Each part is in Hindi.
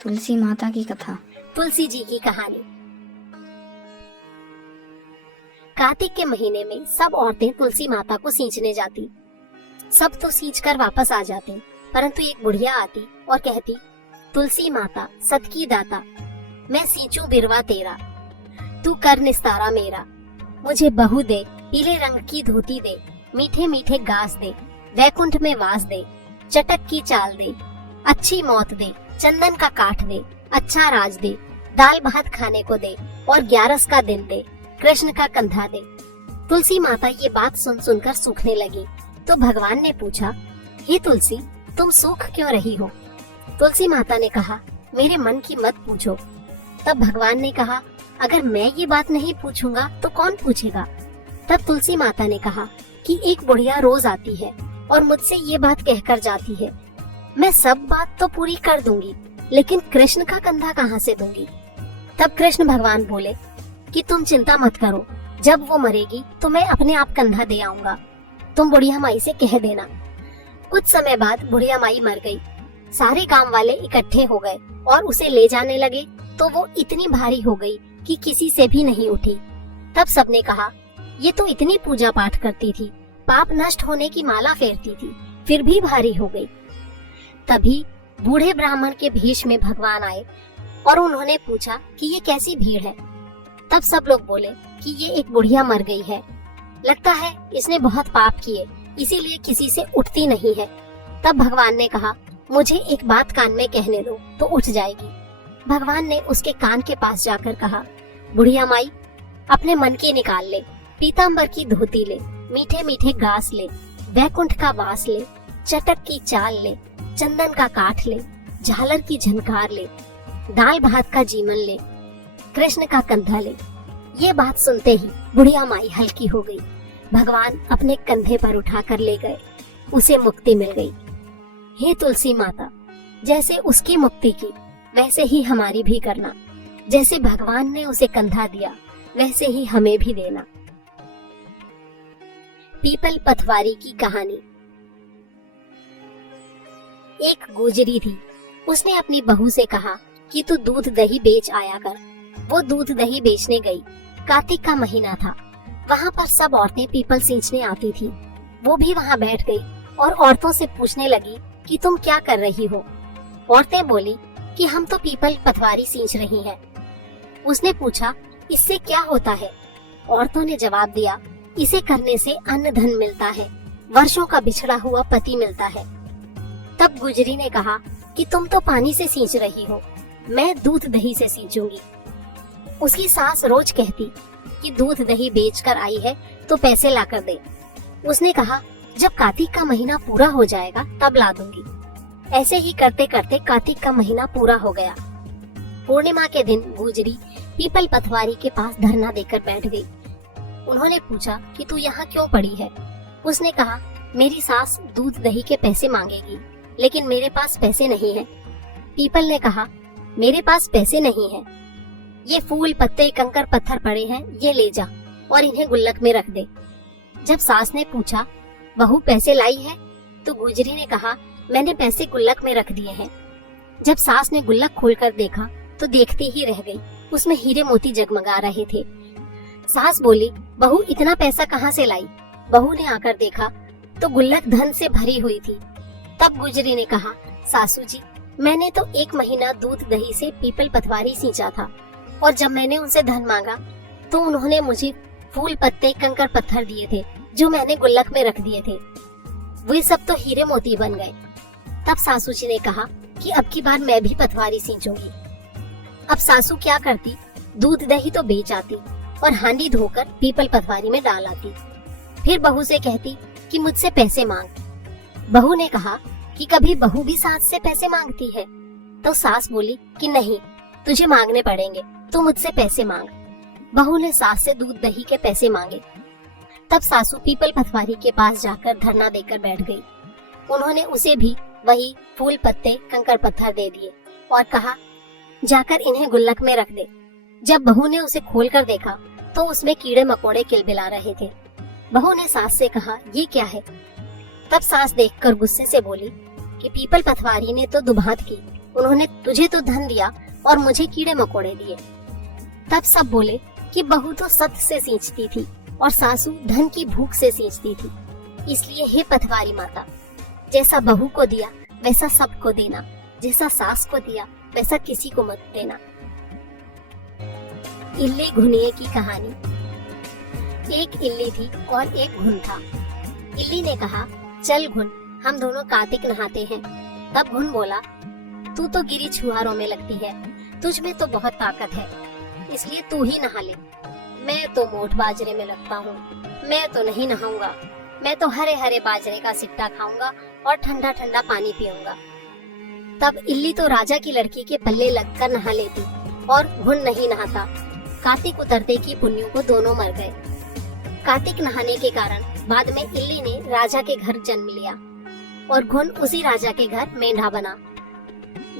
तुलसी माता की कथा। तुलसी जी की कहानी। कार्तिक के महीने में सब औरतें तुलसी माता को सींचने जाती। सब तो सींच कर वापस आ जाते, परंतु एक बुढ़िया आती और कहती, तुलसी माता सत की दाता, मैं सींचू बिरवा तेरा, तू कर निस्तारा मेरा। मुझे बहू दे, पीले रंग की धोती दे, मीठे मीठे गास दे, वैकुंठ में वास दे, चटक की चाल दे, अच्छी मौत दे, चंदन का काठ दे, अच्छा राज दे, दाल भात खाने को दे, और 11 का दिन दे, कृष्ण का कंधा दे। तुलसी माता ये बात सुन सुनकर सूखने लगी, तो भगवान ने पूछा, हे तुलसी, तुम सूख क्यों रही हो? तुलसी माता ने कहा, मेरे मन की मत पूछो। तब भगवान ने कहा, अगर मैं ये बात नहीं पूछूंगा तो कौन पूछेगा? तब तुलसी माता ने कहा कि एक बुढ़िया रोज आती है और मुझसे ये बात कहकर जाती है, मैं सब बात तो पूरी कर दूंगी, लेकिन कृष्ण का कंधा कहाँ से दूंगी? तब कृष्ण भगवान बोले कि तुम चिंता मत करो, जब वो मरेगी तो मैं अपने आप कंधा दे आऊंगा, तुम बुढ़िया माई से कह देना। कुछ समय बाद बुढ़िया माई मर गई। सारे गांव वाले इकट्ठे हो गए और उसे ले जाने लगे, तो वो इतनी भारी हो गई कि किसी से भी नहीं उठी। तब सबने कहा, ये तो इतनी पूजा पाठ करती थी, पाप नष्ट होने की माला फेरती थी, फिर भी भारी हो गई। तभी बूढ़े ब्राह्मण के भेष में भगवान आए और उन्होंने पूछा कि ये कैसी भीड़ है? तब सब लोग बोले कि ये एक बुढ़िया मर गई है, लगता है इसने बहुत पाप किए, इसीलिए किसी से उठती नहीं है। तब भगवान ने कहा, मुझे एक बात कान में कहने दो तो उठ जाएगी। भगवान ने उसके कान के पास जाकर कहा, बुढ़िया माई, अपने मन की निकाल ले, पीताम्बर की धोती ले, मीठे मीठे गास ले, वैकुंठ का वास ले, चटक की चाल ले, चंदन का काठ ले, झालर की झनकार ले, दाल भात का जीवन ले, कृष्ण का कंधा ले। ये बात सुनते ही बुढ़िया माई हल्की हो गई। भगवान अपने कंधे पर उठाकर ले गए, उसे मुक्ति मिल गई। हे तुलसी माता, जैसे उसकी मुक्ति की वैसे ही हमारी भी करना, जैसे भगवान ने उसे कंधा दिया वैसे ही हमें भी देना। पीपल पथवारी की कहानी। एक गुजरी थी, उसने अपनी बहू से कहा कि तू दूध दही बेच आया कर। वो दूध दही बेचने गई। कार्तिक का महीना था, वहाँ पर सब औरतें पीपल सींचने आती थी। वो भी वहाँ बैठ गई और औरतों से पूछने लगी कि तुम क्या कर रही हो? औरतें बोली कि हम तो पीपल पथवारी सींच रही हैं। उसने पूछा, इससे क्या होता है? औरतों ने जवाब दिया, इसे करने से अन्न धन मिलता है, वर्षों का बिछड़ा हुआ पति मिलता है। तब गुजरी ने कहा कि तुम तो पानी से सींच रही हो, मैं दूध दही से सींचूंगी। उसकी सास रोज कहती कि दूध दही बेचकर आई है तो पैसे लाकर दे। उसने कहा, जब कार्तिक का महीना पूरा हो जाएगा तब ला दूंगी। ऐसे ही करते करते कार्तिक का महीना पूरा हो गया। पूर्णिमा के दिन गुजरी पीपल पथवारी के पास धरना देकर बैठ गई। उन्होंने पूछा कि तू यहाँ क्यों पड़ी है? उसने कहा, मेरी सास दूध दही के पैसे मांगेगी, लेकिन मेरे पास पैसे नहीं है। पीपल ने कहा, मेरे पास पैसे नहीं है, ये फूल पत्ते कंकर पत्थर पड़े हैं, ये ले जा और इन्हें गुल्लक में रख दे। जब सास ने पूछा, बहू पैसे लाई है? तो गुजरी ने कहा, मैंने पैसे गुल्लक में रख दिए हैं। जब सास ने गुल्लक खोलकर देखा तो देखती ही रह गई, उसमें हीरे मोती जगमगा रहे थे। सास बोली, बहू इतना पैसा कहाँ से लाई? बहू ने आकर देखा तो गुल्लक धन से भरी हुई थी। तब गुजरी ने कहा, सासू जी, मैंने तो 1 महीना दूध दही से पीपल पथवारी सींचा था, और जब मैंने उनसे धन मांगा तो उन्होंने मुझे फूल पत्ते कंकर पत्थर दिए थे, जो मैंने गुल्लक में रख दिए थे। वे सब तो हीरे मोती बन गए। तब सासू जी ने कहा कि अब की बार मैं भी पथवारी सींचूंगी। अब सासू क्या करती, दूध दही तो बेच आती और हांडी धोकर पीपल पथवारी में डाल आती। फिर बहू से कहती कि मुझसे पैसे मांग। बहू ने कहा कि कभी बहू भी सास से पैसे मांगती है? तो सास बोली कि नहीं, तुझे मांगने पड़ेंगे, तू मुझसे पैसे मांग। बहू ने सास से दूध दही के पैसे मांगे। तब सासू पीपल पथवारी के पास जाकर धरना देकर बैठ गई। उन्होंने उसे भी वही फूल पत्ते कंकर पत्थर दे दिए और कहा, जाकर इन्हें गुल्लक में रख दे। जब बहू ने उसे खोलकर देखा तो उसमें कीड़े मकोड़े किलबिला रहे थे। बहू ने सास से कहा, ये क्या है? तब सास देखकर गुस्से से बोली कि पीपल पथवारी ने तो दुभात की, उन्होंने तुझे तो धन दिया और मुझे कीड़े मकोड़े दिए। तब सब बोले कि बहू तो सत्य से सींचती थी और सासू धन की भूख से सींचती थी। इसलिए हे पथवारी माता, जैसा बहू को दिया वैसा सबको देना, जैसा सास को दिया वैसा किसी को मत देना। इल्ली घुनिए की कहानी। एक इल्ली थी और एक घुन था। इल्ली ने कहा, चल घुन, हम दोनों कार्तिक नहाते हैं। तब घुन बोला, तू तो गिरी छुहारों में लगती है, तुझ में तो बहुत ताकत है, इसलिए तू ही नहा ले। मैं तो मोठ बाजरे में लगता हूँ, मैं तो नहीं नहाऊंगा। मैं तो हरे हरे बाजरे का सिट्टा खाऊंगा और ठंडा ठंडा पानी पीऊंगा। तब इल्ली तो राजा की लड़की के पल्ले लगकर नहा लेती और घुन नहीं नहाता। कार्तिक उतरते की पुन्नियों को दोनों मर गए। कार्तिक नहाने के कारण बाद में इल्ली ने राजा के घर जन्म लिया और घुन उसी राजा के घर मेंढा बना।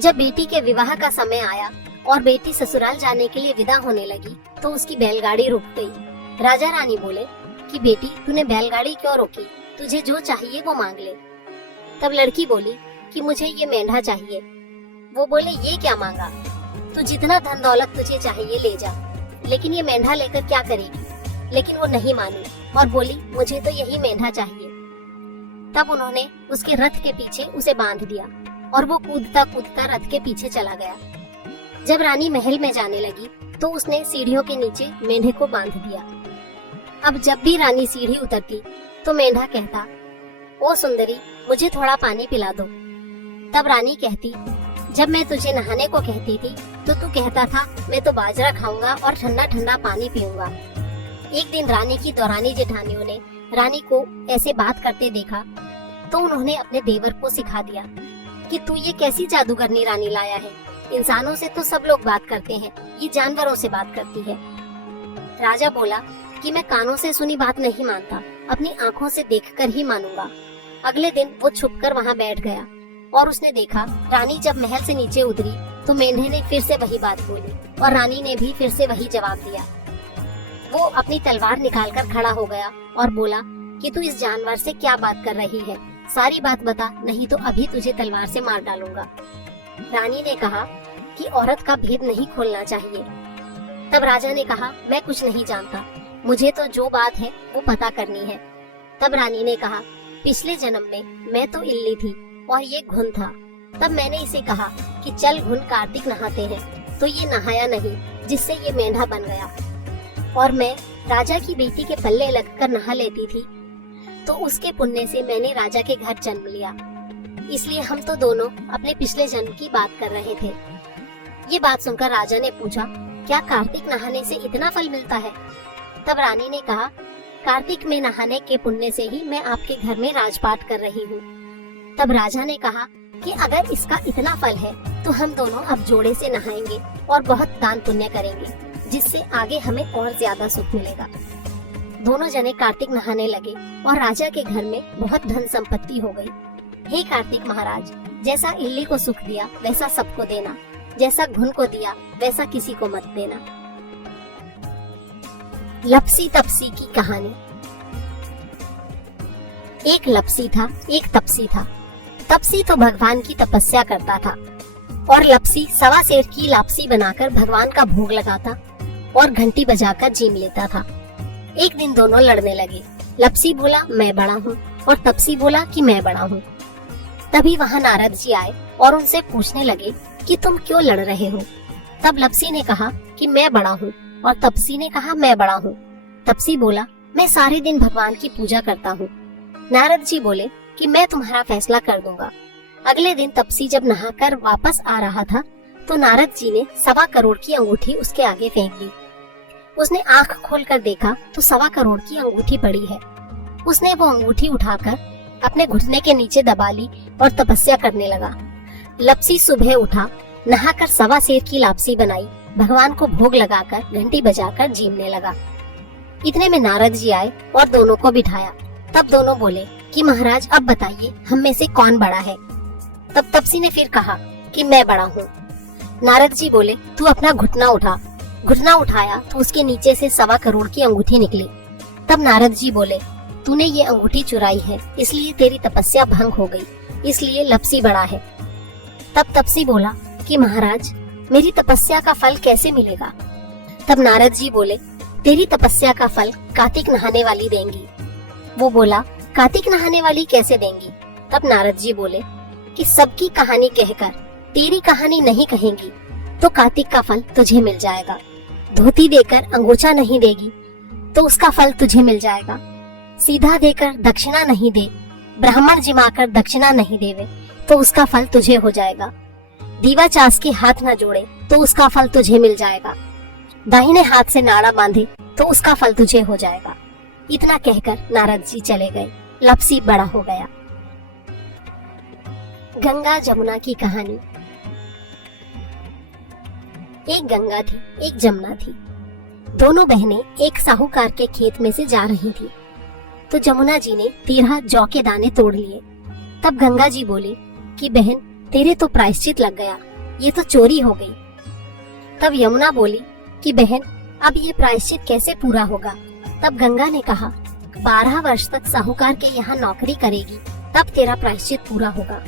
जब बेटी के विवाह का समय आया और बेटी ससुराल जाने के लिए विदा होने लगी तो उसकी बैलगाड़ी रुक गई। राजा रानी बोले कि बेटी, तूने बैलगाड़ी क्यों रोकी? तुझे जो चाहिए वो मांग ले। तब लड़की बोली कि मुझे ये मेंढा चाहिए। वो बोले, ये क्या मांगा? तू जितना धन दौलत तुझे चाहिए ले जा, लेकिन ये मेंढा लेकर क्या करेगी? लेकिन वो नहीं मानी और बोली, मुझे तो यही मेंढा चाहिए। तब उन्होंने उसके रथ के पीछे उसे बांध दिया और वो कूदता कूदता रथ के पीछे चला गया। जब रानी महल में जाने लगी तो उसने सीढ़ियों के नीचे मेंढे को बांध दिया। अब जब भी रानी सीढ़ी उतरती तो मेंढा कहता, ओ सुंदरी, मुझे थोड़ा पानी पिला दो। तब रानी कहती, जब मैं तुझे नहाने को कहती थी तो तू कहता था मैं तो बाजरा खाऊंगा और ठंडा ठंडा पानी पीऊंगा। एक दिन रानी की दौरानी जेठानियों ने रानी को ऐसे बात करते देखा तो उन्होंने अपने देवर को सिखा दिया कि तू ये कैसी जादूगरनी रानी लाया है। इंसानों से तो सब लोग बात करते हैं, ये जानवरों से बात करती है। राजा बोला कि मैं कानों से सुनी बात नहीं मानता, अपनी आँखों से देखकर ही मानूंगा। अगले दिन वो छुपकर वहाँ बैठ गया और उसने देखा रानी जब महल से नीचे उतरी तो मेंढे ने फिर से वही बात बोली और रानी ने भी फिर से वही जवाब दिया। वो अपनी तलवार निकालकर खड़ा हो गया और बोला कि तू इस जानवर से क्या बात कर रही है, सारी बात बता, नहीं तो अभी तुझे तलवार से मार डालूंगा। रानी ने कहा कि औरत का भेद नहीं खोलना चाहिए। तब राजा ने कहा, मैं कुछ नहीं जानता, मुझे तो जो बात है वो पता करनी है। तब रानी ने कहा, पिछले जन्म में मैं तो इल्ली थी और ये घुन था। तब मैंने इसे कहा कि चल घुन, कार्तिक नहाते हैं, तो ये नहाया नहीं, जिससे ये मेंढा बन गया। और मैं राजा की बेटी के पल्ले लगकर नहा लेती थी तो उसके पुण्य से मैंने राजा के घर जन्म लिया। इसलिए हम तो दोनों अपने पिछले जन्म की बात कर रहे थे। ये बात सुनकर राजा ने पूछा, क्या कार्तिक नहाने से इतना फल मिलता है? तब रानी ने कहा, कार्तिक में नहाने के पुण्य से ही मैं आपके घर में राजपाट कर रही हूँ। तब राजा ने कहा कि अगर इसका इतना फल है तो हम दोनों अब जोड़े से नहाएंगे और बहुत दान पुण्य करेंगे, जिससे आगे हमें और ज्यादा सुख मिलेगा। दोनों जने कार्तिक नहाने लगे और राजा के घर में बहुत धन संपत्ति हो गई। हे कार्तिक महाराज, जैसा इल्ली को सुख दिया वैसा सबको देना, जैसा घुन को दिया वैसा किसी को मत देना। लपसी तपसी की कहानी। एक लपसी था, एक तपसी था। तपसी तो भगवान की तपस्या करता था और लपसी सवा सेर की लापसी बनाकर भगवान का भोग लगाता और घंटी बजाकर जीम लेता था। एक दिन दोनों लड़ने लगे। लपसी बोला, मैं बड़ा हूँ, और तपसी बोला कि मैं बड़ा हूँ। तभी वहाँ नारद जी आए और उनसे पूछने लगे कि तुम क्यों लड़ रहे हो? तब लपसी ने कहा कि मैं बड़ा हूँ और तपसी ने कहा मैं बड़ा हूँ। तपसी बोला, मैं सारे दिन भगवान की पूजा करता हूँ। नारद जी बोले कि मैं तुम्हारा फैसला कर दूंगा। अगले दिन तपसी जब नहाकर वापस आ रहा था तो नारद जी ने 1.25 करोड़ की अंगूठी उसके आगे फेंक दी। उसने आंख खोलकर देखा तो 1.25 करोड़ की अंगूठी पड़ी है। उसने वो अंगूठी उठाकर अपने घुटने के नीचे दबा ली और तपस्या करने लगा। लपसी सुबह उठा, नहाकर 1.25 सेर की लापसी बनाई, भगवान को भोग लगाकर घंटी बजाकर जीमने लगा। इतने में नारद जी आए और दोनों को बिठाया। तब दोनों बोले कि महाराज अब बताइए हम में से कौन बड़ा है? तब तपसी ने फिर कहा कि मैं बड़ा हूँ। नारद जी बोले, तू अपना घुटना उठा। घुटना उठाया तो उसके नीचे से 1.25 करोड़ की अंगूठी निकली। तब नारद जी बोले, तूने ये अंगूठी चुराई है, इसलिए तेरी तपस्या भंग हो गई, इसलिए लपसी बड़ा है। तब तपसी बोला कि महाराज, मेरी तपस्या का फल कैसे मिलेगा? तब नारद जी बोले, तेरी तपस्या का फल कार्तिक नहाने वाली देंगी। वो बोला, कार्तिक नहाने वाली कैसे देंगी? तब नारद जी बोले कि सबकी कहानी कहकर तेरी कहानी नहीं कहेंगी तो कार्तिक का फल तुझे मिल जाएगा। धोती देकर अंगोछा नहीं देगी तो उसका फल तुझे मिल जाएगा। सीधा देकर दक्षिणा नहीं दे, ब्राह्मण जिमाकर दक्षिणा नहीं देवे तो उसका फल तुझे हो जाएगा। दीवा चास के हाथ न जोड़े तो उसका फल तुझे मिल जाएगा। दाहिने हाथ से नाड़ा बांधे तो उसका फल तुझे हो जाएगा। इतना कहकर नारद जी चले गए। लपसी बड़ा हो गया। गंगा जमुना की कहानी। एक गंगा थी, एक जमुना थी। दोनों बहनें एक साहूकार के खेत में से जा रही थी तो जमुना जी ने 13 जौ के दाने तोड़ लिए। तब गंगा जी बोली कि बहन, तेरे तो प्रायश्चित लग गया, ये तो चोरी हो गई। तब यमुना बोली कि बहन, अब ये प्रायश्चित कैसे पूरा होगा? तब गंगा ने कहा, 12 वर्ष तक साहूकार के यहाँ नौकरी करेगी, तब तेरा प्रायश्चित पूरा होगा।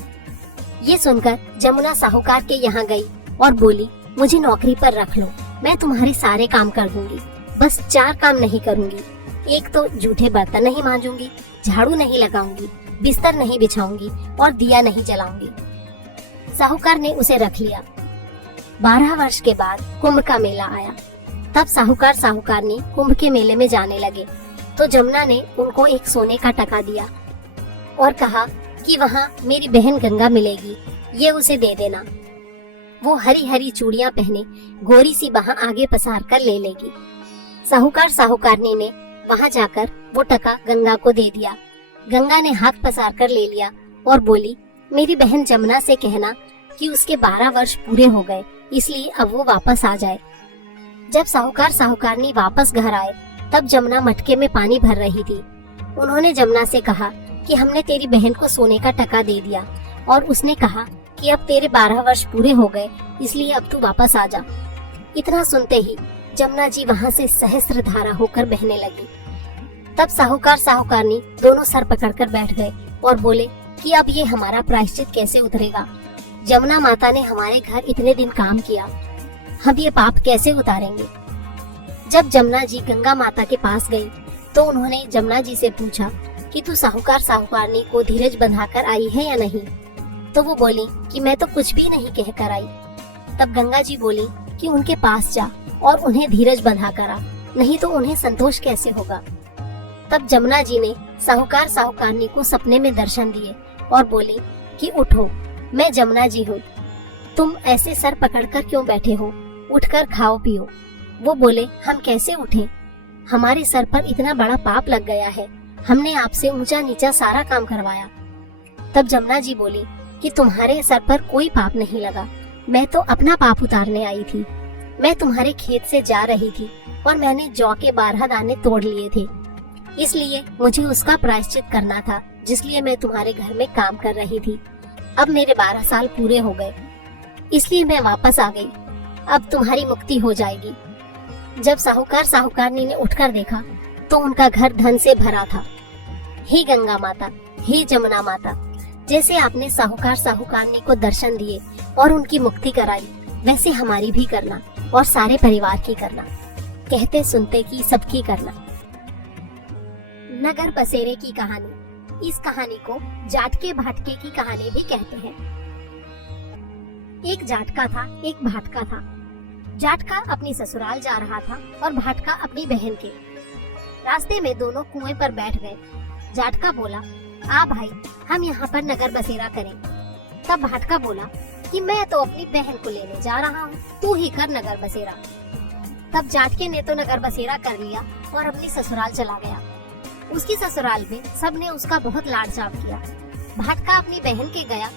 ये सुनकर जमुना साहूकार के यहाँ गई और बोली, मुझे नौकरी पर रख लो, मैं तुम्हारे सारे काम कर दूंगी, बस 4 काम नहीं करूंगी। एक तो जूठे बर्तन नहीं मांजूंगी, झाड़ू नहीं लगाऊंगी, बिस्तर नहीं बिछाऊंगी और दिया नहीं जलाऊंगी। साहूकार ने उसे रख लिया। 12 वर्ष के बाद कुंभ का मेला आया। तब साहूकार साहूकारनी कुंभ के मेले में जाने लगे तो जमुना ने उनको एक सोने का टका दिया और कहा कि वहाँ मेरी बहन गंगा मिलेगी, ये उसे दे देना। वो हरी हरी चूड़ियां पहने गोरी सी वहाँ आगे पसार कर ले लेगी। साहूकार साहूकारनी ने वहाँ जाकर वो टका गंगा को दे दिया। गंगा ने हाथ पसार कर ले लिया और बोली, मेरी बहन जमुना से कहना कि उसके 12 वर्ष पूरे हो गए, इसलिए अब वो वापस आ जाए। जब साहूकार साहूकारनी वापस घर आए तब जमुना मटके में पानी भर रही थी। उन्होंने जमुना से कहा कि हमने तेरी बहन को सोने का टका दे दिया और उसने कहा कि अब तेरे 12 वर्ष पूरे हो गए, इसलिए अब तू वापस आ जा। इतना सुनते ही जमुना जी वहाँ से सहस्त्र धारा होकर बहने लगी। तब साहूकार साहूकारनी दोनों सर पकड़कर बैठ गए और बोले कि अब ये हमारा प्रायश्चित कैसे उतरेगा? जमुना माता ने हमारे घर इतने दिन काम किया, हम ये पाप कैसे उतारेंगे? जब जमुना जी गंगा माता के पास गई तो उन्होंने जमुना जी से पूछा कि तू साहूकार साहूकारनी को धीरज बंधाकर आई है या नहीं? तो वो बोली कि मैं तो कुछ भी नहीं कहकर आई। तब गंगा जी बोली कि उनके पास जा और उन्हें धीरज बंधा कर आ, नहीं तो उन्हें संतोष कैसे होगा। तब जमुना जी ने साहूकार साहूकारनी को सपने में दर्शन दिए और बोली कि उठो, मैं जमुना जी हूँ, तुम ऐसे सर पकड़कर क्यों बैठे हो? उठकर खाओ पियो। वो बोले, हम कैसे उठें? हमारे सर पर इतना बड़ा पाप लग गया है, हमने आपसे ऊंचा नीचा सारा काम करवाया। तब जमुना जी बोली कि तुम्हारे सर पर कोई पाप नहीं लगा, मैं तो अपना पाप उतारने आई थी। मैं तुम्हारे खेत से जा रही थी और मैंने जौ के 12 दाने तोड़ लिए थे, इसलिए मुझे उसका प्रायश्चित करना था, जिसलिए मैं तुम्हारे घर में काम कर रही थी। अब मेरे 12 साल पूरे हो गए, इसलिए मैं वापस आ गई। अब तुम्हारी मुक्ति हो जाएगी। जब साहूकार साहूकारनी ने उठकर देखा तो उनका घर धन से भरा था। हे गंगा माता, हे जमुना माता, जैसे आपने साहूकार साहूकारनी को दर्शन दिए और उनकी मुक्ति कराई, वैसे हमारी भी करना और सारे परिवार की करना। कहते सुनते की सबकी करना। नगर बसेरे की कहानी। इस कहानी को जाटके भाटके की कहानी भी कहते हैं। एक जाटका था, एक भाटका था। जाटका अपनी ससुराल जा रहा था और भाटका अपनी बहन के। रास्ते में दोनों कुएं पर बैठ गए। जाटका बोला, आ भाई, हम यहाँ पर नगर बसेरा करें। तब भाटका बोला कि मैं तो अपनी बहन को लेने जा रहा हूँ, तू ही कर नगर बसेरा। तब जाटके ने तो नगर बसेरा कर लिया और अपनी ससुराल चला गया। उसकी ससुराल में सबने उसका बहुत लाड चाव किया। भाटका अपनी बहन के गया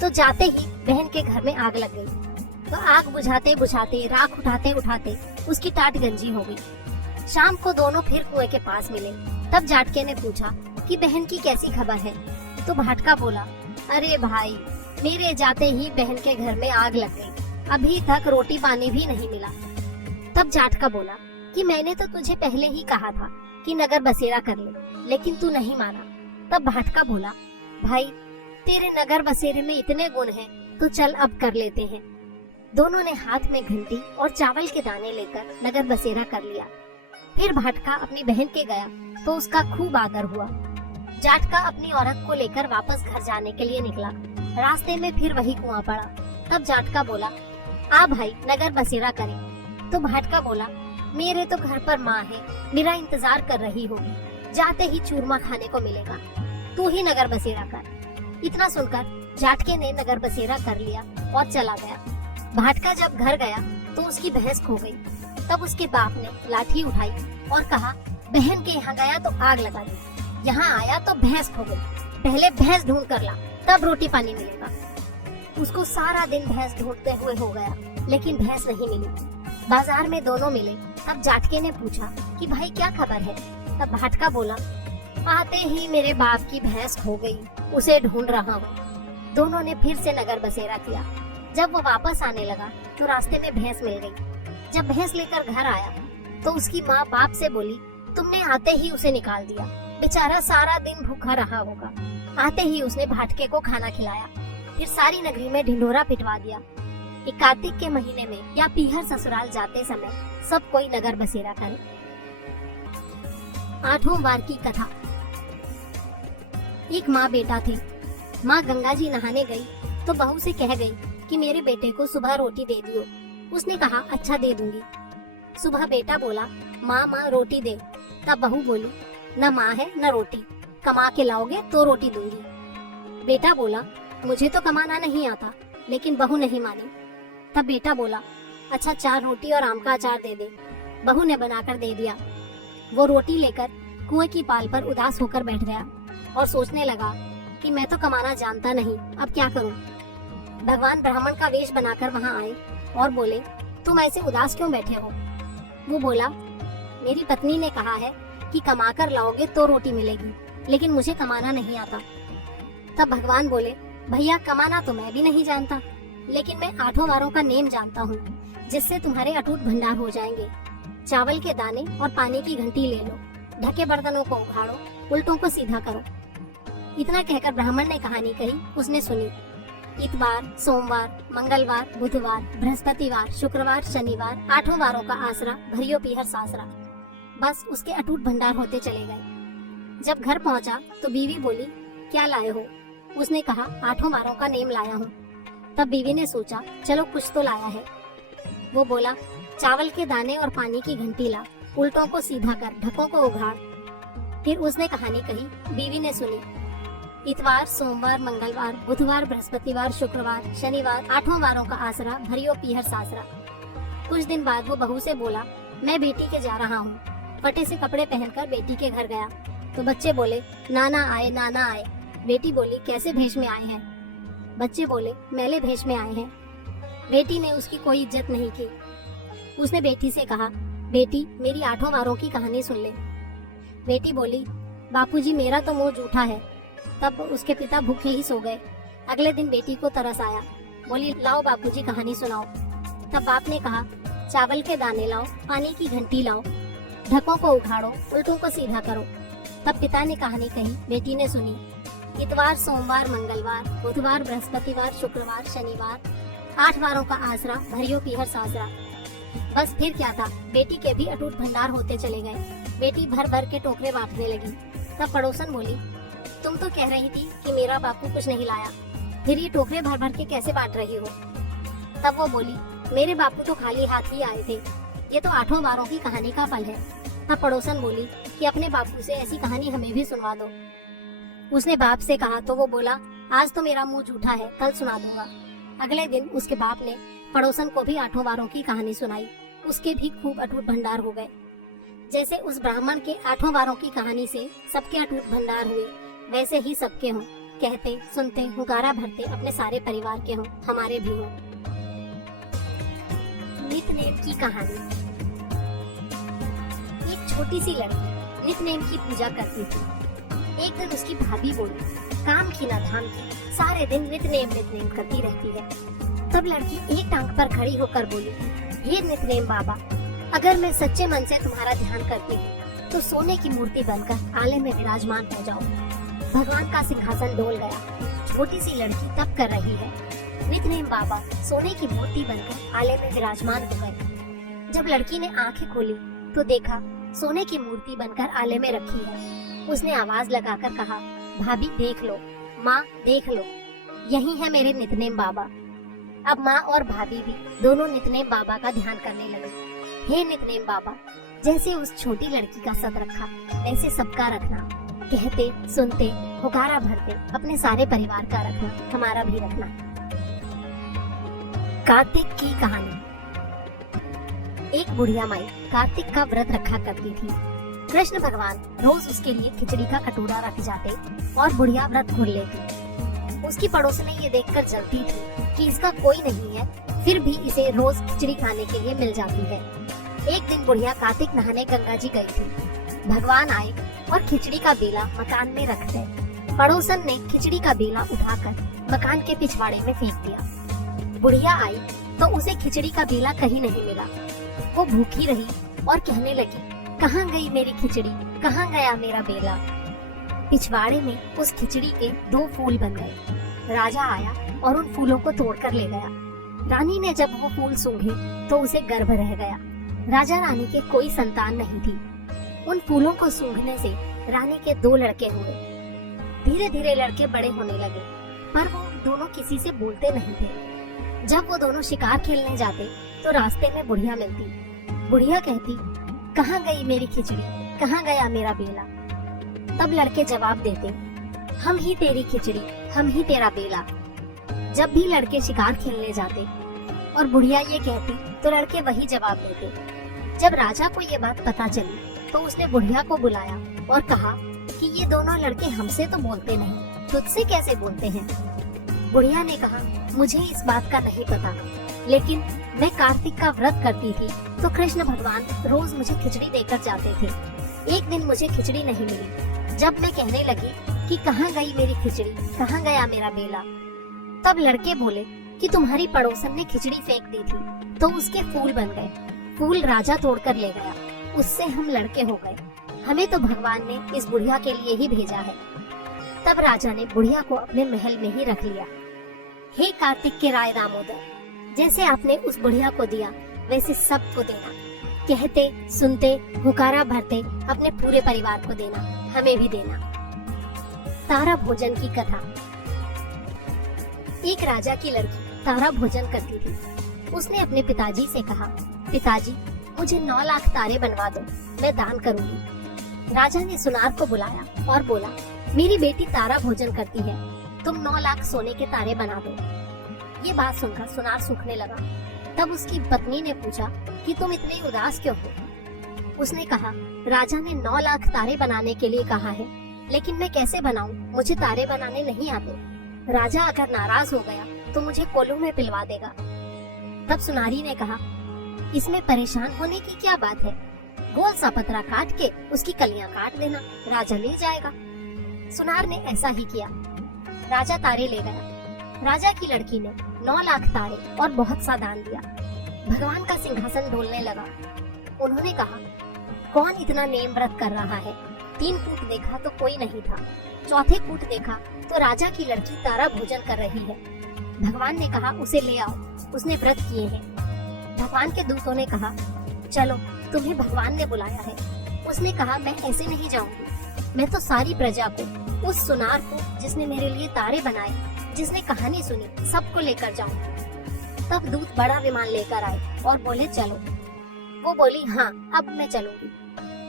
तो जाते ही बहन के घर में आग लग गई। तो आग बुझाते बुझाते, राख उठाते उठाते उसकी टाट गंजी हो गई। शाम को दोनों फिर कुएं के पास मिले। तब जाटके ने पूछा कि बहन की कैसी खबर है? तो भाटका बोला, अरे भाई, मेरे जाते ही बहन के घर में आग लग गई, अभी तक रोटी पानी भी नहीं मिला। तब जाटका बोला कि मैंने तो तुझे पहले ही कहा था कि नगर बसेरा कर ले, लेकिन तू नहीं माना। तब भाटका बोला, भाई, तेरे नगर बसेरे में इतने गुण हैं, तो चल अब कर लेते हैं। दोनों ने हाथ में घंटी और चावल के दाने लेकर नगर बसेरा कर लिया। फिर भाटका अपनी बहन के गया तो उसका खूब आदर हुआ। जाटका अपनी औरत को लेकर वापस घर जाने के लिए निकला। रास्ते में फिर वही कुआं पड़ा। तब जाटका बोला, आ भाई नगर बसेरा करें। तो भाटका बोला, मेरे तो घर पर माँ है, मेरा इंतजार कर रही होगी, जाते ही चूरमा खाने को मिलेगा, तू ही नगर बसेरा कर। इतना सुनकर जाटके ने नगर बसेरा कर लिया और चला गया। भाटका जब घर गया तो उसकी भैंस खो गई। तब उसके बाप ने लाठी उठाई और कहा, बहन के यहाँ गया तो आग लगा दी, यहाँ आया तो भैंस खो गई, पहले भैंस ढूंढ कर ला, तब रोटी पानी मिलेगा। उसको सारा दिन भैंस ढूंढते हुए हो गया, लेकिन भैंस नहीं मिली। बाजार में दोनों मिले। तब जाटके ने पूछा कि भाई क्या खबर है। तब भाटका बोला, आते ही मेरे बाप की भैंस खो गई, उसे ढूंढ रहा हूँ। दोनों ने फिर से नगर बसेरा किया। जब वो वापस आने लगा तो रास्ते में भैंस मिल गई। जब भैंस लेकर घर आया तो उसकी माँ बाप से बोली, तुमने आते ही उसे निकाल दिया, बेचारा सारा दिन भूखा रहा होगा। आते ही उसने भाटके को खाना खिलाया, फिर सारी नगरी में ढिंढोरा पिटवा दिया। एक कार्तिक के महीने में या पीहर ससुराल जाते समय सब कोई नगर बसेरा करे। 8वां वार की कथा। एक माँ बेटा थे। माँ गंगा जी नहाने गई तो बहू से कह गई कि मेरे बेटे को सुबह रोटी दे दियो। उसने कहा, अच्छा दे दूंगी। सुबह बेटा बोला, माँ रोटी दे। तब बहू बोली, न माँ है न रोटी, कमा के लाओगे तो रोटी दूंगी। बेटा बोला, मुझे तो कमाना नहीं आता। लेकिन बहू नहीं मानी। तब बेटा बोला, अच्छा 4 रोटी और आम का अचार दे दे। बहू ने बनाकर दे दिया। वो रोटी लेकर कुएं की पाल पर उदास होकर बैठ गया और सोचने लगा कि मैं तो कमाना जानता नहीं, अब क्या करूं। भगवान ब्राह्मण का वेश बनाकर वहां आए और बोले, तुम ऐसे उदास क्यों बैठे हो। वो बोला, मेरी पत्नी ने कहा है कि कमाकर लाओगे तो रोटी मिलेगी, लेकिन मुझे कमाना नहीं आता। तब भगवान बोले, भैया कमाना तो मैं भी नहीं जानता, लेकिन मैं 8 वारों का नेम जानता हूँ, जिससे तुम्हारे अटूट भंडार हो जाएंगे। चावल के दाने और पानी की घंटी ले लो, ढके बर्तनों को उखाड़ो, उल्टों को सीधा करो। इतना कहकर ब्राह्मण ने कहानी कही। उसने सुनी। इतवार, सोमवार, मंगलवार, बुधवार, बृहस्पतिवार, शुक्रवार, शनिवार, 8 वारों का आसरा, भरियो पीहर सासरा। बस उसके अटूट भंडार होते चले गए। जब घर पहुंचा तो बीवी बोली, क्या लाए हो। उसने कहा, 8 वारों का नेम लाया हूँ। तब बीवी ने सोचा, चलो कुछ तो लाया है। वो बोला, चावल के दाने और पानी की घंटी ला, उल्टों को सीधा कर, ढकों को उघाड़। फिर उसने कहानी कही। बीवी ने सुनी। इतवार, सोमवार, मंगलवार, बुधवार, बृहस्पतिवार, शुक्रवार, शनिवार, 8 वारों का आसरा, भरियो पीहर सासरा। कुछ दिन बाद वो बहू से बोला, मैं बेटी के जा रहा हूँ। फटे से कपड़े पहनकर बेटी के घर गया तो बच्चे बोले, नाना आए, नाना आए। बेटी बोली, कैसे भेष में आए हैं। बच्चे बोले, मैले भेष में आए हैं। बेटी ने उसकी कोई इज्जत नहीं की। उसने बेटी से कहा, बेटी मेरी 8 वारों की कहानी सुन ले। बेटी बोली, बापूजी मेरा तो मुंह जूठा है। तब उसके पिता भूखे ही सो गए। अगले दिन बेटी को तरस आया। बोली, लाओ बापूजी कहानी सुनाओ। तब बाप ने कहा, चावल के दाने लाओ, पानी की घंटी लाओ, ढकों को उखाड़ो, उल्टों को सीधा करो। तब पिता ने कहानी कही। बेटी ने सुनी। इतवार, सोमवार, मंगलवार, बुधवार, बृहस्पतिवार, शुक्रवार, शनिवार, 8 वारों का आसरा, भरियो पीहर सासरा। बस फिर क्या था, बेटी के भी अटूट भंडार होते चले गए। बेटी भर भर के टोकरे बांटने लगी। तब पड़ोसन बोली, तुम तो कह रही थी कि मेरा बापू कुछ नहीं लाया, फिर ये टोकरे भर भर के कैसे बांट रही हो। तब वो बोली, मेरे बापू तो खाली हाथ ही आए थे, ये तो 8 वारों की कहानी का फल है। तब पड़ोसन बोली कि अपने बापू से ऐसी कहानी हमें भी सुनवा दो। उसने बाप से कहा तो वो बोला, आज तो मेरा मुंह जूठा है, कल सुना दूंगा। अगले दिन उसके बाप ने पड़ोसन को भी 8 वारों की कहानी सुनाई। उसके भी खूब अटूट भंडार हो गए। जैसे उस ब्राह्मण के 8 वारों की कहानी से सबके अटूट भंडार हुए, वैसे ही सबके हों, कहते सुनते हुंकारा भरते अपने सारे परिवार के हों, हमारे भी हों। नितनेम की कहानी। एक छोटी सी लड़की नितनेम की पूजा करती थी। एक दिन उसकी भाभी बोली, काम की ना धाम की, सारे दिन नितनेम करती रहती है। तब लड़की एक टांग पर खड़ी होकर बोली, हे नितनेम बाबा, अगर मैं सच्चे मन से तुम्हारा ध्यान करती हूँ तो सोने की मूर्ति बनकर आले में विराजमान हो जाऊँ। भगवान का सिंहासन डोल गया। छोटी सी लड़की तप कर रही है। नितनेम बाबा सोने की मूर्ति बनकर आले में विराजमान हो गए। जब लड़की ने आंखें खोली तो देखा सोने की मूर्ति बनकर आले में रखी है। उसने आवाज लगाकर कहा, भाभी देख लो, माँ देख लो, यही है मेरे नितनेम बाबा। अब माँ और भाभी भी दोनों नितनेम बाबा का ध्यान करने लगे। हे नितनेम बाबा, जैसे उस छोटी लड़की का सत रखा वैसे सबका रखना, कहते सुनते हुकारा भरते अपने सारे परिवार का रखना, हमारा भी रखना। कार्तिक की कहानी। एक बुढ़िया माई कार्तिक का व्रत रखा करती थी। कृष्ण भगवान रोज उसके लिए खिचड़ी का कटोरा रख जाते और बुढ़िया व्रत खोल लेती। उसकी पड़ोसने ये देखकर जलती थी कि इसका कोई नहीं है, फिर भी इसे रोज खिचड़ी खाने के लिए मिल जाती है। एक दिन बुढ़िया कार्तिक नहाने गंगा जी गई थी। भगवान आए और खिचड़ी का बेला मकान में रख गए। पड़ोसन ने खिचड़ी का बेला उठाकर मकान के पिछवाड़े में फेंक दिया। बुढ़िया आई तो उसे खिचड़ी का बेला कहीं नहीं मिला। वो भूखी रही और कहने लगी, कहाँ गई मेरी खिचड़ी, कहाँ गया मेरा बेला। पिछवाड़े में उस खिचड़ी के 2 फूल बन गए। राजा आया और उन फूलों को तोड़कर ले गया। रानी ने जब वो फूल सूंघे तो उसे गर्भ रह गया। राजा रानी के कोई संतान नहीं थी। उन फूलों को सूंघने से रानी के 2 लड़के हुए। धीरे धीरे लड़के बड़े होने लगे, पर वो दोनों किसी से बोलते नहीं थे। जब वो दोनों शिकार खेलने जाते तो रास्ते में बुढ़िया मिलती। बुढ़िया कहती, कहाँ गई मेरी खिचड़ी, कहाँ गया मेरा बेला। तब लड़के जवाब देते, हम ही तेरी खिचड़ी, हम ही तेरा बेला। जब भी लड़के शिकार खेलने जाते और बुढ़िया ये कहती तो लड़के वही जवाब देते। जब राजा को ये बात पता चली तो उसने बुढ़िया को बुलाया और कहा कि ये दोनों लड़के हमसे तो बोलते नहीं, तुझसे कैसे बोलते हैं। बुढ़िया ने कहा, मुझे इस बात का नहीं पता, लेकिन मैं कार्तिक का व्रत करती थी तो कृष्ण भगवान रोज मुझे खिचड़ी देकर जाते थे। एक दिन मुझे खिचड़ी नहीं मिली। जब मैं कहने लगी कि कहाँ गई मेरी खिचड़ी, कहाँ गया मेरा बेला, तब लड़के बोले कि तुम्हारी पड़ोसन ने खिचड़ी फेंक दी थी तो उसके फूल बन गए। फूल राजा तोड़कर ले गया, उससे हम लड़के हो गए। हमें तो भगवान ने इस बुढ़िया के लिए ही भेजा है। तब राजा ने बुढ़िया को अपने महल में ही रख लिया। हे कार्तिक के राय दामोदर, जैसे आपने उस बुढ़िया को दिया वैसे सबको देना, कहते सुनते हुकारा भरते अपने पूरे परिवार को देना, हमें भी देना। तारा भोजन की कथा। एक राजा की लड़की तारा भोजन करती थी। उसने अपने पिताजी से कहा, पिताजी मुझे 9 लाख तारे बनवा दो, मैं दान करूंगी। राजा ने सुनार को बुलाया और बोला, मेरी बेटी तारा भोजन करती है, तुम 9 लाख सोने के तारे बना दो। ये बात सुनकर सुनार सूखने लगा। तब उसकी पत्नी ने पूछा कि तुम इतने उदास क्यों हो। उसने कहा, राजा ने 9 लाख तारे बनाने के लिए कहा है, लेकिन मैं कैसे बनाऊं, मुझे तारे बनाने नहीं आते। राजा अगर नाराज हो गया तो मुझे कोल्हू में पिलवा देगा। तब सुनारी ने कहा, इसमें परेशान होने की क्या बात है, गोल सा पतरा काट के उसकी कलियां काट देना, राजा ले जाएगा। सुनार ने ऐसा ही किया। राजा तारे ले गया। राजा की लड़की ने 9 लाख तारे और बहुत सा दान दिया। भगवान का सिंहासन डोलने लगा। उन्होंने कहा, कौन इतना नेम व्रत कर रहा है। 3 कूट देखा तो कोई नहीं था। चौथे कूट देखा तो राजा की लड़की तारा भोजन कर रही है। भगवान ने कहा, उसे ले आओ, उसने व्रत किए हैं। भगवान के दूतों ने कहा, चलो तुम्हें भगवान ने बुलाया है। उसने कहा, मैं ऐसे नहीं जाऊंगी, मैं तो सारी प्रजा को, उस सुनार को जिसने मेरे लिए तारे बनाए, जिसने कहानी सुनी, सबको लेकर जाऊंगी। तब दूत बड़ा विमान लेकर आए और बोले, चलो। वो बोली, हाँ अब मैं चलूंगी।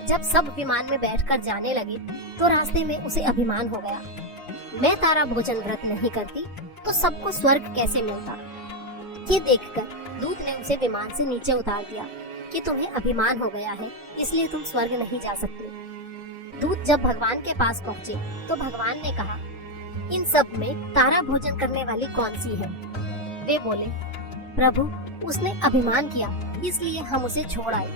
जब सब विमान में बैठकर जाने लगे तो रास्ते में उसे अभिमान हो गया, मैं तारा भोजन व्रत नहीं करती तो सबको स्वर्ग कैसे मिलता। ये देखकर दूत ने उसे विमान से नीचे उतार दिया कि तुम्हें अभिमान हो गया है, इसलिए तुम स्वर्ग नहीं जा सकते। दूत जब भगवान के पास पहुँचे तो भगवान ने कहा, इन सब में तारा भोजन करने वाली कौन सी है। वे बोले, प्रभु उसने अभिमान किया इसलिए हम उसे छोड़ आए।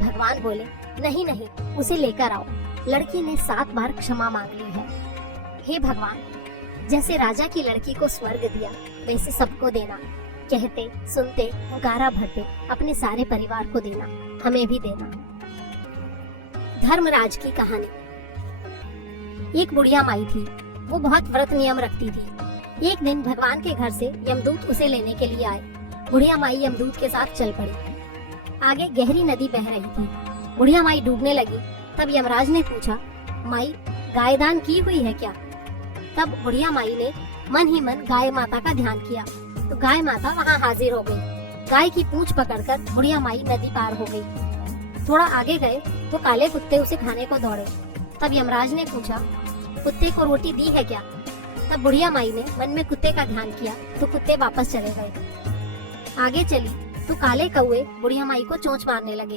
भगवान बोले, नहीं नहीं, उसे लेकर आओ, लड़की ने 7 बार क्षमा मांग ली है। हे भगवान, जैसे राजा की लड़की को स्वर्ग दिया वैसे सबको देना, कहते सुनते हुकारा भरते अपने सारे परिवार को देना, हमें भी देना। धर्मराज की कहानी। एक बुढ़िया माई थी, वो बहुत व्रत नियम रखती थी। एक दिन भगवान के घर से यमदूत उसे लेने के लिए आए। बुढ़िया माई यमदूत के साथ चल पड़ी। आगे गहरी नदी बह रही थी। बुढ़िया माई डूबने लगी। तब यमराज ने पूछा, माई गाय दान की हुई है क्या? तब बुढ़िया माई ने मन ही मन गाय माता का ध्यान किया तो गाय माता वहाँ हाजिर हो गई। गाय की पूंछ पकड़कर बुढ़िया माई नदी पार हो गई। थोड़ा आगे गए तो काले कुत्ते उसे खाने को दौड़े। तब यमराज ने पूछा, कुत्ते को रोटी दी है क्या? तब बुढ़िया माई ने मन में कुत्ते का ध्यान किया तो कुत्ते वापस चले गए। आगे चली तो काले कौवे बुढ़िया माई को चोंच मारने लगे।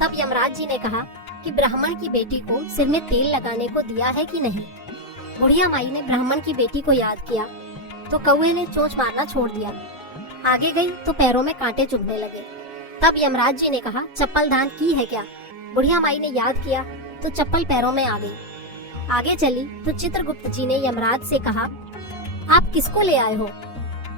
तब यमराज जी ने कहा कि ब्राह्मण की बेटी को सिर में तेल लगाने को दिया है कि नहीं। बुढ़िया माई ने ब्राह्मण की बेटी को याद किया तो कौवे ने चोंच मारना छोड़ दिया। आगे गई तो पैरों में कांटे चुभने लगे। तब यमराज जी ने कहा, चप्पल दान की है क्या? बुढ़िया माई ने याद किया तो चप्पल पैरों में आ गई। आगे चली तो चित्रगुप्त जी ने यमराज से कहा, आप किसको ले आए हो?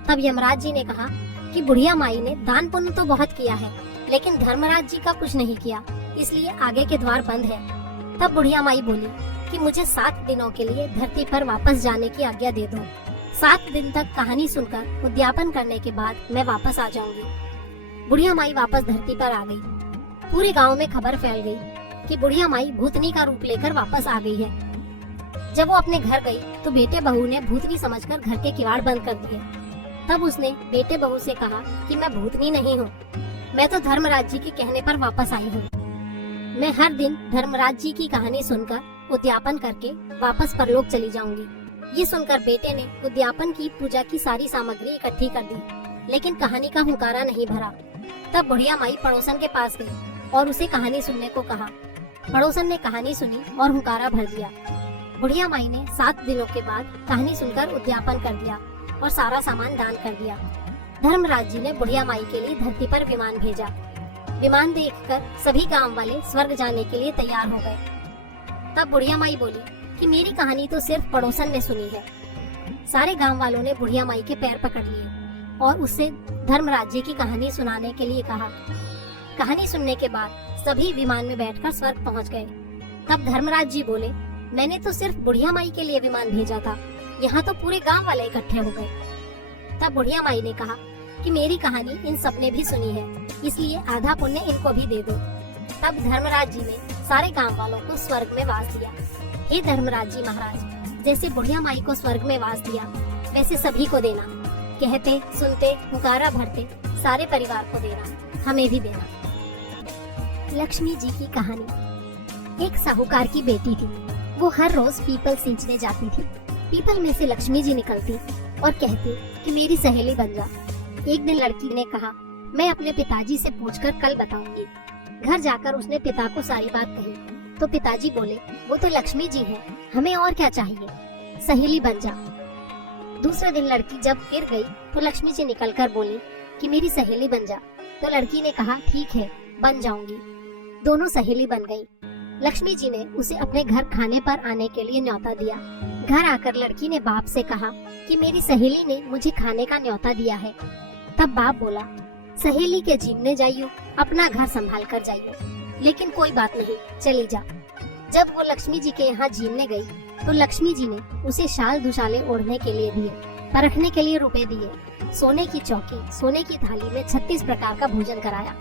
तब यमराज जी ने कहा कि बुढ़िया माई ने दान पुण्य तो बहुत किया है लेकिन धर्मराज जी का कुछ नहीं किया, इसलिए आगे के द्वार बंद है। तब बुढ़िया माई बोली कि मुझे 7 दिनों के लिए धरती पर वापस जाने की आज्ञा दे दो। 7 दिन तक कहानी सुनकर उद्यापन करने के बाद मैं वापस आ जाऊंगी। बुढ़िया माई वापस धरती पर आ गई। पूरे गांव में खबर फैल गई कि बुढ़िया माई भूतनी का रूप लेकर वापस आ गई है। जब वो अपने घर गई तो बेटे बहू ने भूतनी समझकर घर के किवाड़ बंद कर दिए। तब उसने बेटे बहू से कहा कि मैं भूतनी नहीं हूँ, मैं तो धर्मराज जी के कहने पर वापस आई हूँ। मैं हर दिन धर्मराज जी की कहानी सुनकर उद्यापन करके वापस परलोक चली जाऊंगी। ये सुनकर बेटे ने उद्यापन की पूजा की सारी सामग्री इकट्ठी कर दी, लेकिन कहानी का हुंकारा नहीं भरा। तब बुढ़िया माई पड़ोसन के पास गई और उसे कहानी सुनने को कहा। पड़ोसन ने कहानी सुनी और हुंकारा भर दिया। बुढ़िया माई ने 7 दिनों के बाद कहानी सुनकर उद्यापन कर दिया और सारा सामान दान कर दिया। धर्मराज जी ने बुढ़िया माई के लिए धरती पर विमान भेजा। विमान देखकर सभी गांव वाले स्वर्ग जाने के लिए तैयार हो गए। तब बुढ़िया माई बोली कि मेरी कहानी तो सिर्फ पड़ोसन ने सुनी है। सारे गांव वालों ने बुढ़िया माई के पैर पकड़ लिए और उससे धर्मराज जी की कहानी सुनाने के लिए कहा। कहानी सुनने के बाद सभी विमान में बैठकर स्वर्ग पहुंच गए। तब धर्मराज जी बोले, मैंने तो सिर्फ बुढ़िया माई के लिए विमान भेजा था, यहाँ तो पूरे गांव वाले इकट्ठे हो गए। तब बुढ़िया माई ने कहा कि मेरी कहानी इन सबने भी सुनी है, इसलिए आधा पुण्य इनको भी दे दो। तब धर्मराज जी ने सारे गांव वालों को स्वर्ग में वास दिया। हे धर्मराज जी महाराज, जैसे बुढ़िया माई को स्वर्ग में वास दिया वैसे सभी को देना। कहते सुनते हुंकारा भरते सारे परिवार को देना, हमें भी देना। लक्ष्मी जी की कहानी। एक साहूकार की बेटी थी। वो हर रोज पीपल सींचने जाती थी। पीपल में से लक्ष्मी जी निकलती और कहती कि मेरी सहेली बन जा। एक दिन लड़की ने कहा, मैं अपने पिताजी से पूछकर कल बताऊंगी। घर जाकर उसने पिता को सारी बात कही तो पिताजी बोले, वो तो लक्ष्मी जी है, हमें और क्या चाहिए, सहेली बन जा। दूसरे दिन लड़की जब फिर गई तो लक्ष्मी जी निकलकर बोली कि मेरी सहेली बन जा। तो लड़की ने कहा, ठीक है, बन जाऊंगी। दोनों सहेली बन गई। लक्ष्मी जी ने उसे अपने घर खाने पर आने के लिए न्योता दिया। घर आकर लड़की ने बाप से कहा कि मेरी सहेली ने मुझे खाने का न्योता दिया है। तब बाप बोला, सहेली के जीमने जाइयो, अपना घर संभाल कर जाइयो, लेकिन कोई बात नहीं, चली जा। जब वो लक्ष्मी जी के यहाँ जीमने गई तो लक्ष्मी जी ने उसे शाल दुशाले ओढ़ने के लिए दिए, परखने के लिए रुपए दिए, सोने की चौकी, सोने की थाली में 36 प्रकार का भोजन कराया।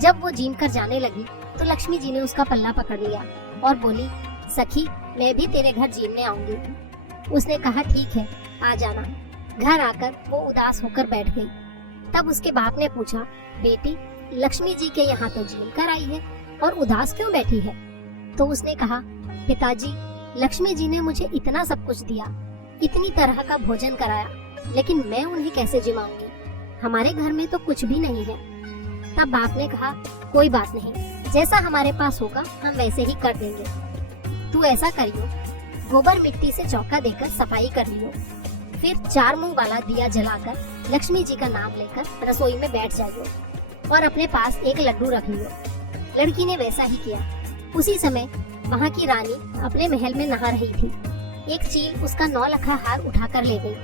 जब वो जीम कर जाने लगी तो लक्ष्मी जी ने उसका पल्ला पकड़ लिया और बोली, सखी, मैं भी तेरे घर जीमने आऊंगी। उसने कहा, ठीक है, आ जाना। घर आकर वो उदास होकर बैठ गई। तब उसके बाप ने पूछा, बेटी, लक्ष्मी जी के यहाँ तो जीम कर आई है और उदास क्यों बैठी है? तो उसने कहा, पिताजी, लक्ष्मी जी ने मुझे इतना सब कुछ दिया, इतनी तरह का भोजन कराया, लेकिन मैं उन्हें कैसे जिमाऊंगी? हमारे घर में तो कुछ भी नहीं है। तब बाप ने कहा, कोई बात नहीं, जैसा हमारे पास होगा हम वैसे ही कर देंगे। तू ऐसा करियो, गोबर मिट्टी से चौका देकर सफाई कर लियो, फिर 4 मुंह वाला दिया जलाकर लक्ष्मी जी का नाम लेकर रसोई में बैठ जाइयो और अपने पास एक लड्डू रख लियो। लड़की ने वैसा ही किया। उसी समय वहाँ की रानी अपने महल में नहा रही थी। एक चील उसका 9 लखा हार उठाकर ले गई।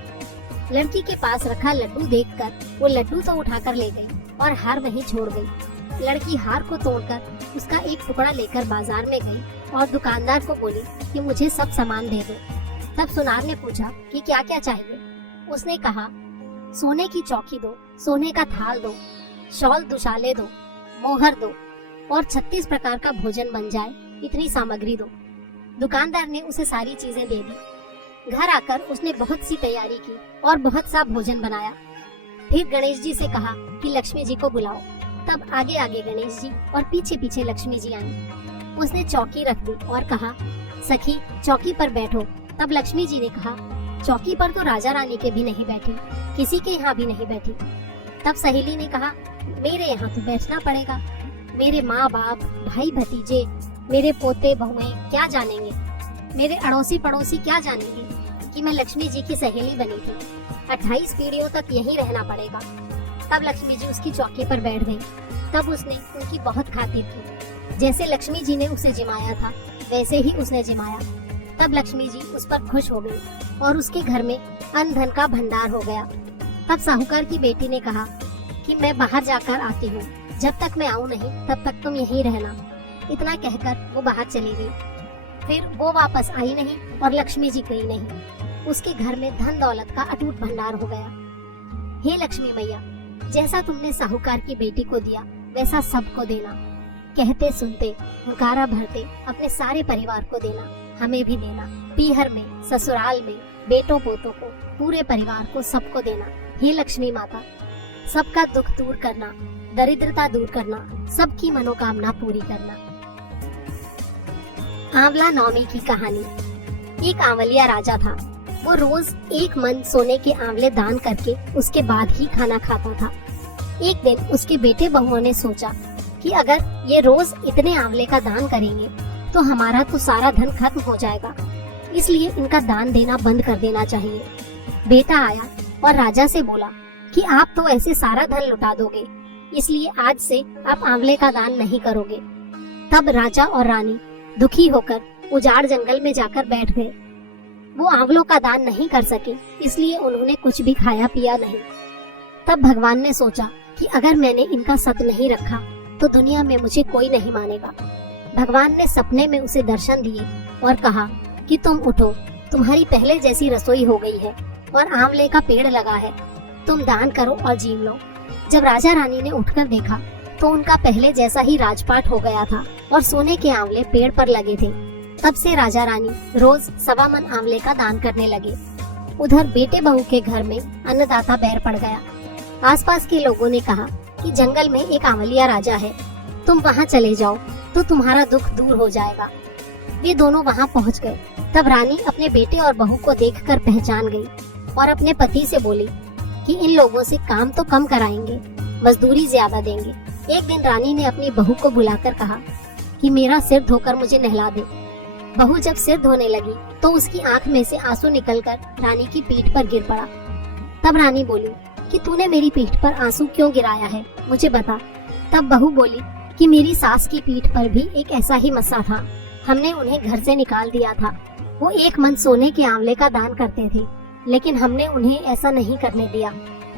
लड़की के पास रखा लड्डू देखकर वो लड्डू तो उठाकर ले गई और हार वहीं छोड़ गई। लड़की हार को तोड़कर उसका एक टुकड़ा लेकर बाजार में गई और दुकानदार को बोली कि मुझे सब सामान दे दो। तब सुनार ने पूछा कि क्या क्या चाहिए। उसने कहा, सोने की चौकी दो, सोने का थाल दो, शॉल दुशाले दो, मोहर दो और 36 प्रकार का भोजन बन जाए, इतनी सामग्री दो। दुकानदार ने उसे सारी चीजें दे दी। घर आकर उसने बहुत सी तैयारी की और बहुत सा भोजन बनाया। फिर गणेश जी से कहा कि लक्ष्मी जी को बुलाओ। तब आगे आगे गणेश जी और पीछे पीछे लक्ष्मी जी आई। उसने चौकी रख दी और कहा, सखी चौकी पर बैठो। तब लक्ष्मी जी ने कहा, चौकी पर तो राजा रानी के भी नहीं बैठी, किसी के यहाँ भी नहीं बैठी। तब सहेली ने कहा, मेरे यहाँ तो बैठना पड़ेगा। मेरे माँ बाप, भाई भतीजे, मेरे पोते बहुएं क्या जानेंगे, मेरे अड़ोसी पड़ोसी क्या जानेंगे कि मैं लक्ष्मी जी की सहेली बनी थी। 28 पीढ़ियों तक यहीं रहना पड़ेगा। तब लक्ष्मी जी उसकी चौकी पर बैठ गई। तब उसने उनकी बहुत खातिर की। जैसे लक्ष्मी जी ने उसे जिमाया था वैसे ही उसने जिमाया। तब लक्ष्मी जी उस पर खुश हो गई और उसके घर में अन्न धन का भंडार हो गया। तब साहूकार की बेटी ने कहा कि मैं बाहर जाकर आती हूँ, जब तक मैं आऊँ नहीं तब तक तुम यहीं रहना। इतना कहकर वो बाहर चली गई। फिर वो वापस आई नहीं और लक्ष्मी जी गई नहीं। उसके घर में धन दौलत का अटूट भंडार हो गया। हे लक्ष्मी मैया, जैसा तुमने साहूकार की बेटी को दिया वैसा सबको देना। कहते सुनते, हुंकारा भरते अपने सारे परिवार को देना, हमें भी देना। पीहर में, ससुराल में, बेटों पोतों को, पूरे परिवार को सबको देना। हे लक्ष्मी माता, सबका दुख दूर करना, दरिद्रता दूर करना, सबकी मनोकामना पूरी करना। आंवला नौमी की कहानी। एक आंवलिया राजा था। वो रोज 1 मन सोने के आंवले दान करके उसके बाद ही खाना खाता था। एक दिन उसके बेटे बहुओं ने सोचा कि अगर ये रोज इतने आंवले का दान करेंगे तो हमारा तो सारा धन खत्म हो जाएगा, इसलिए इनका दान देना बंद कर देना चाहिए। बेटा आया और राजा से बोला कि आप तो ऐसे सारा धन लुटा दोगे, इसलिए आज से आप आंवले का दान नहीं करोगे। तब राजा और रानी दुखी होकर उजाड़ जंगल में जाकर बैठ गए। वो आंवलों का दान नहीं कर सके, इसलिए उन्होंने कुछ भी खाया पिया नहीं। तब भगवान ने सोचा कि अगर मैंने इनका सत नहीं रखा तो दुनिया में मुझे कोई नहीं मानेगा। भगवान ने सपने में उसे दर्शन दिए और कहा कि तुम उठो, तुम्हारी पहले जैसी रसोई हो गई है और आंवले का पेड़ लगा है, तुम दान करो और जीव लो। जब राजा रानी ने उठकर देखा तो उनका पहले जैसा ही राजपाट हो गया था और सोने के आंवले पेड़ पर लगे थे। तब से राजा रानी रोज 1.25 मन आंवले का दान करने लगे। उधर बेटे बहू के घर में अन्नदाता बैर पड़ गया। आसपास के लोगों ने कहा कि जंगल में एक आंवलिया राजा है, तुम वहाँ चले जाओ तो तुम्हारा दुख दूर हो जाएगा। वे दोनों वहाँ पहुँच गए। तब रानी अपने बेटे और बहू को देखकर पहचान गई और अपने पति से बोली कि इन लोगों से काम तो कम कराएंगे, मजदूरी ज्यादा देंगे। एक दिन रानी ने अपनी बहू को बुलाकर कहा कि मेरा सिर धोकर मुझे नहला दे। बहू जब सिर धोने लगी तो उसकी आंख में से आंसू निकलकर रानी की पीठ पर गिर पड़ा। तब रानी बोली कि तूने मेरी पीठ पर आंसू क्यों गिराया है, मुझे बता। तब बहू बोली कि मेरी सास की पीठ पर भी एक ऐसा ही मस्सा था, हमने उन्हें घर से निकाल दिया था। वो 1 मन सोने के आंवले का दान करते थे, लेकिन हमने उन्हें ऐसा नहीं करने दिया।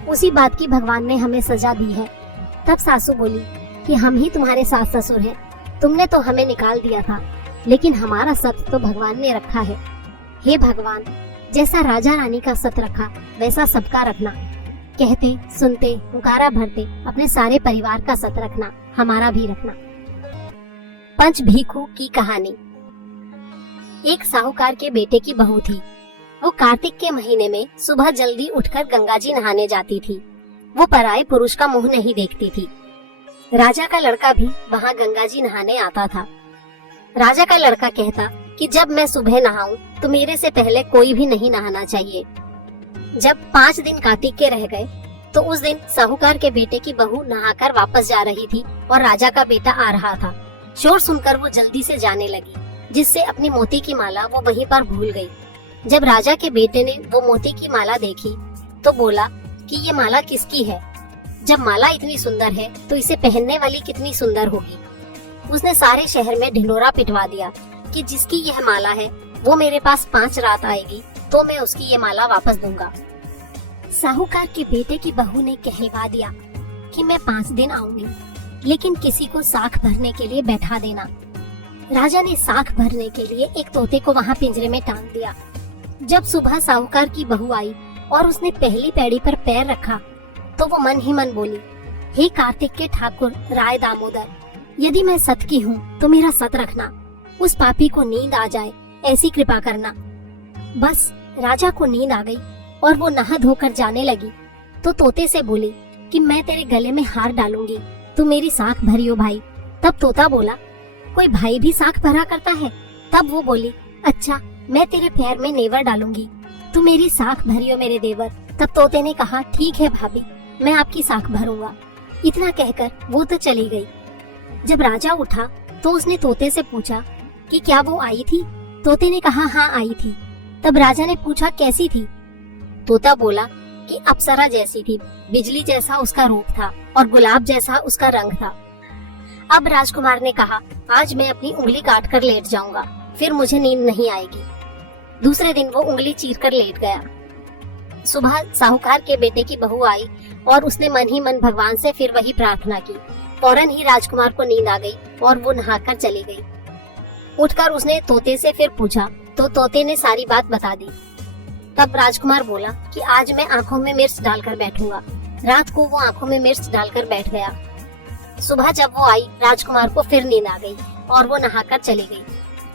उसी बात की भगवान ने हमें सजा दी है। तब सासू बोली कि हम ही तुम्हारे सास ससुर हैं, तुमने तो हमें निकाल दिया था, लेकिन हमारा सत तो भगवान ने रखा है। हे भगवान, जैसा राजा रानी का सत रखा वैसा सबका रखना। कहते सुनते, हुंकारा भरते अपने सारे परिवार का सत रखना, हमारा भी रखना। पंच भीखू की कहानी। एक साहूकार के बेटे की बहू थी। वो कार्तिक के महीने में सुबह जल्दी उठकर गंगा जी नहाने जाती थी। वो पराये पुरुष का मुंह नहीं देखती थी। राजा का लड़का भी वहाँ गंगा जी नहाने आता था। राजा का लड़का कहता कि जब मैं सुबह नहाऊं तो मेरे से पहले कोई भी नहीं नहाना चाहिए। जब 5 दिन कार्तिक के रह गए तो उस दिन साहूकार के बेटे की बहू नहाकर वापस जा रही थी और राजा का बेटा आ रहा था। शोर सुनकर वो जल्दी से जाने लगी, जिससे अपनी मोती की माला वो वहीं पर भूल गई। जब राजा के बेटे ने वो मोती की माला देखी तो बोला कि ये माला किसकी है? जब माला इतनी सुंदर है तो इसे पहनने वाली कितनी सुंदर होगी। उसने सारे शहर में ढिंढोरा पिटवा दिया कि जिसकी यह माला है वो मेरे पास 5 रात आएगी तो मैं उसकी ये माला वापस दूंगा। साहूकार के बेटे की बहू ने कहलवा दिया कि मैं 5 दिन आऊंगी, लेकिन किसी को साख भरने के लिए बैठा देना। राजा ने साख भरने के लिए एक तोते को वहाँ पिंजरे में टांग दिया। जब सुबह साहूकार की बहू आई और उसने पहली पैड़ी पर पैर रखा तो वो मन ही मन बोली, हे कार्तिक के ठाकुर राय दामोदर, यदि मैं सत की हूँ तो मेरा सत रखना, उस पापी को नींद आ जाए ऐसी कृपा करना। बस राजा को नींद आ गई और वो नहा धोकर जाने लगी तो तोते से बोली कि मैं तेरे गले में हार डालूंगी, तू मेरी साख भरियो भाई। तब तोता बोला, कोई भाई भी साख भरा करता है? तब वो बोली, अच्छा मैं तेरे पैर में नेवर डालूंगी, तू मेरी साख भरियो मेरे देवर। तब तोते ने कहा, ठीक है भाभी, मैं आपकी साख भरूंगा। इतना कहकर वो तो चली गई। जब राजा उठा तो उसने तोते से पूछा कि क्या वो आई थी? तोते ने कहा, हाँ आई थी। तब राजा ने पूछा, कैसी थी? तोता बोला कि अप्सरा जैसी थी, बिजली जैसा उसका रूप था और गुलाब जैसा उसका रंग था। अब राजकुमार ने कहा, आज मैं अपनी उंगली काट कर लेट जाऊंगा, फिर मुझे नींद नहीं आएगी। दूसरे दिन वो उंगली चीर कर लेट गया। सुबह साहूकार के बेटे की बहू आई और उसने मन ही मन भगवान से फिर वही प्रार्थना की। फौरन ही राजकुमार को नींद आ गई और वो नहाकर चली गई। उठकर उसने तोते से फिर पूछा तो तोते ने सारी बात बता दी। तब राजकुमार बोला कि आज मैं आंखों में मिर्च डालकर बैठूंगा। रात को वो आंखों में मिर्च डालकर बैठ गया। सुबह जब वो आई, राजकुमार को फिर नींद आ गई और वो नहाकर चली गई।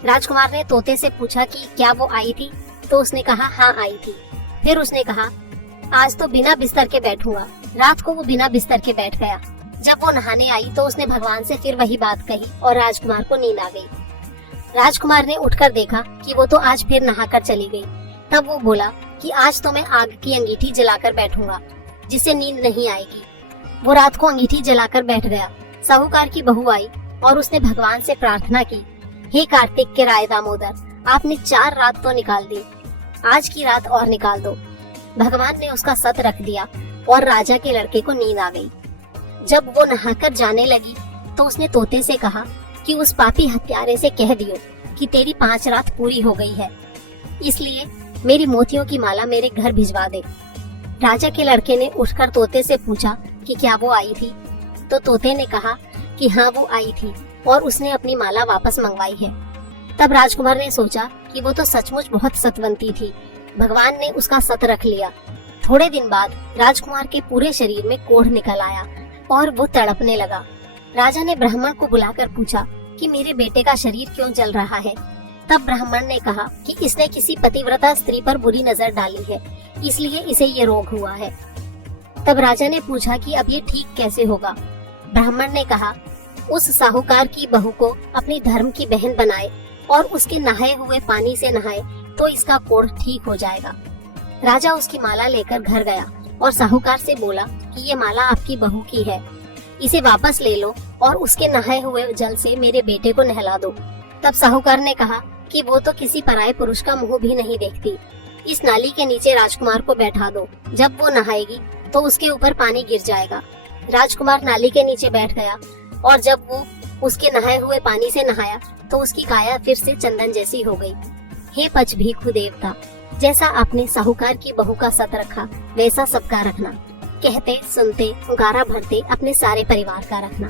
राजकुमार ने तोते से पूछा कि क्या वो आई थी? तो उसने कहा, हाँ आई थी। फिर उसने कहा, आज तो बिना बिस्तर के बैठूंगा। रात को वो बिना बिस्तर के बैठ गया। जब वो नहाने आई तो उसने भगवान से फिर वही बात कही और राजकुमार को नींद आ गई। राजकुमार ने उठकर देखा कि वो तो आज फिर नहाकर चली गई। तब वो बोला कि आज तो मैं आग की अंगीठी जलाकर बैठूंगा, जिससे नींद नहीं आएगी। वो रात को अंगीठी जलाकर बैठ गया। साहूकार की बहू आई और उसने भगवान से प्रार्थना की, हे कार्तिक के राय दामोदर, आपने 4 रात तो निकाल दी, आज की रात और निकाल दो। भगवान ने उसका सत रख दिया और राजा के लड़के को नींद आ गई। जब वो नहाकर जाने लगी तो उसने तोते से कहा कि उस पापी हत्यारे से कह दियो कि तेरी 5 रात पूरी हो गई है, इसलिए मेरी मोतियों की माला मेरे घर भिजवा दे। राजा के लड़के ने उठकर तोते से पूछा कि क्या वो आई थी? तो तोते ने कहा कि हाँ वो आई थी और उसने अपनी माला वापस मंगवाई है। तब राजकुमार ने सोचा कि वो तो सचमुच बहुत सतवंती थी, भगवान ने उसका सत रख लिया। थोड़े दिन बाद राजकुमार के पूरे शरीर में कोढ़ निकल आया और वो तड़पने लगा। राजा ने ब्राह्मण को बुलाकर पूछा कि मेरे बेटे का शरीर क्यों जल रहा है? तब ब्राह्मण ने कहा कि इसने किसी पतिव्रता स्त्री पर बुरी नजर डाली है, इसलिए इसे ये रोग हुआ है। तब राजा ने पूछा कि अब ये ठीक कैसे होगा? ब्राह्मण ने कहा, उस साहूकार की बहू को अपनी धर्म की बहन बनाए और उसके नहाए हुए पानी से नहाए तो इसका कोढ़ ठीक हो जाएगा। राजा उसकी माला लेकर घर गया और साहूकार से बोला कि ये माला आपकी बहू की है, इसे वापस ले लो और उसके नहाए हुए जल से मेरे बेटे को नहला दो। तब साहूकार ने कहा कि वो तो किसी पराये पुरुष का मुंह भी नहीं देखती, इस नाली के नीचे राजकुमार को बैठा दो, जब वो नहाएगी तो उसके ऊपर पानी गिर जाएगा। राजकुमार नाली के नीचे बैठ गया और जब वो उसके नहाए हुए पानी से नहाया तो उसकी काया फिर से चंदन जैसी हो गई। हे पच भीखु देवता, जैसा आपने साहूकार की बहू का सत रखा वैसा सबका रखना, कहते सुनते उगारा भरते अपने सारे परिवार का रखना।